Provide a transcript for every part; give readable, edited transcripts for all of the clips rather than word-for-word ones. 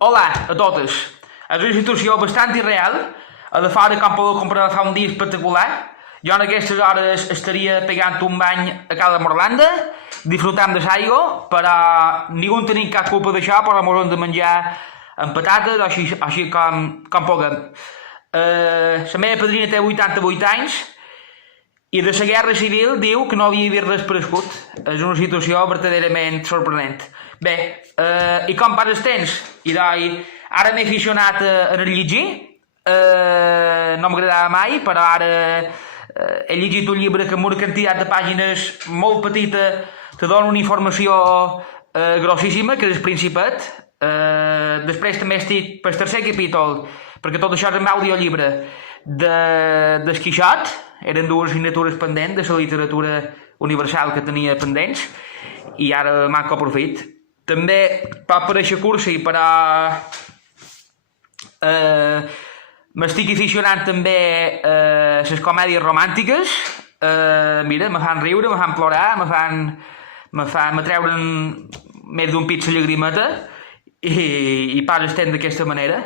Olá a todos. És una situació bastant irreal. A de fora Campbell comprava fa un dia espectacular. Jo en aquestes hores estaria pegant un bany a Cala Morlanda, disfrutant de l'aigua, però ningú tenim cap culpa d'això, però mos hem de menjar amb patates, així com puguem. La meva padrina té 88 anys i de la Guerra Civil diu que no havia vist res prescut. És una situació verdaderament sorprenent. Bé, i com pas el temps? I doncs, ara m'he aficionat a llegir. No m'agradava mai, però ara he llegit un llibre que amb una quantitat de pàgines molt petita te dona una informació grossíssima, que és el Principet. Després també estic pel tercer capítol, perquè tot això és amb audiollibre, del Quixot. Eren dues assignatures pendents de la literatura universal que tenia pendents i ara manco profit. També pot parèixer cursi, però m'estic aficionant també a les comèdies romàntiques. Mira, me fan riure, me fan plorar, me treuen més d'un pit la llagrimeta i pas estem d'aquesta manera.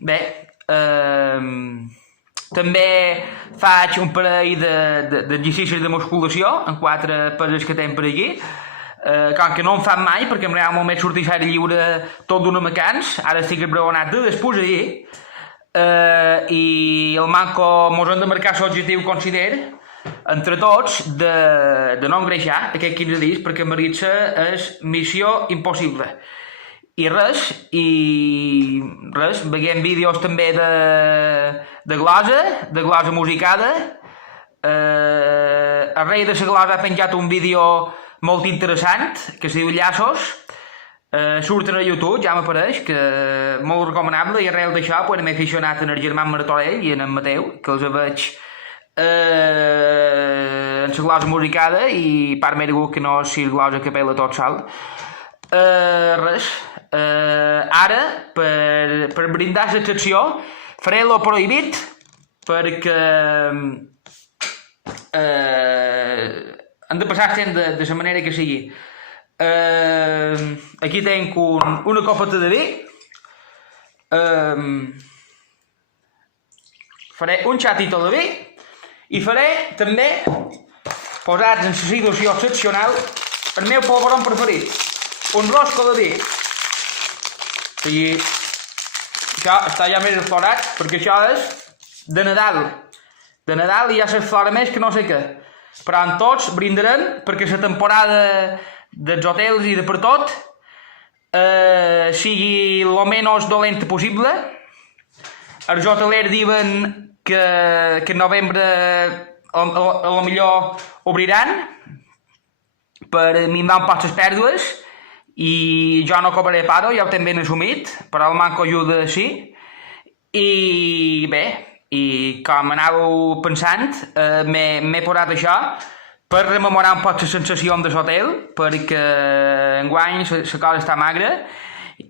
Bé, també faig un parell d'exercicis de musculació en 4 peses que tenim per aquí. Com que no em fan mai, perquè em realment m'he sortit a l'aire lliure tot d'una mecans, ara estic embraonat de després ahir, i el manco mos hem de marcar l'objectiu, considero, entre tots, de no engreixar aquests 15 dies, perquè Maritza és missió impossible. I res, veiem vídeos també de glosa musicada. El rei de la glosa ha penjat un vídeo molt interessant, que es diu Llaços. Surten a YouTube, ja m'apareix, que molt recomanable, i arrel d'això m'he aficionat en el germà Martorell i en en Mateu, que els veig en la glosa musicada, i part m'he que no és la glosa que pela tot sol. Res. Ara, per brindar l'excepció, faré lo prohibit, perquè hem de passar estem de la manera que sigui. Aquí tenc una copeta de vi. Faré un xatito de vi i faré també, posats en la situació excepcional, el meu polvoron preferit, un rosco de vi. I això està ja més aflorat, perquè això és de Nadal. De Nadal i ja s'esflora més que no sé què. Però en tots brindarem perquè la temporada dels hotels i de per tot sigui el menys dolenta possible. Els hotelers diuen que en novembre a lo millor obriran per minvar un poc les pèrdues, i jo no cobraré paro, ja ho tinc ben assumit, però el manco ajuda així. I bé, i com anàveu pensant, m'he posat això per rememorar un poc la sensació de l'hotel, perquè enguany la cosa està magra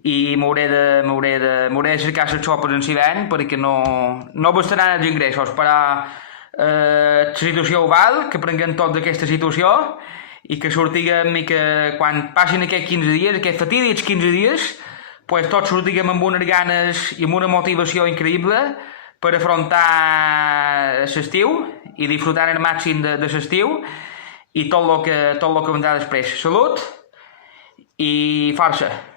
i m'hauré de cercar les sopes en l'hivern, perquè no bastaran els ingressos, però la situació ho val, que prenguem tots d'aquesta situació i que sortiguem, i que quan passin aquests 15 dies, aquests fatídics 15 dies, pues tots sortiguem amb unes ganes i amb una motivació increïble per afrontar l'estiu i disfrutar al màxim de l'estiu i tot el que vendrà després. Salut i força!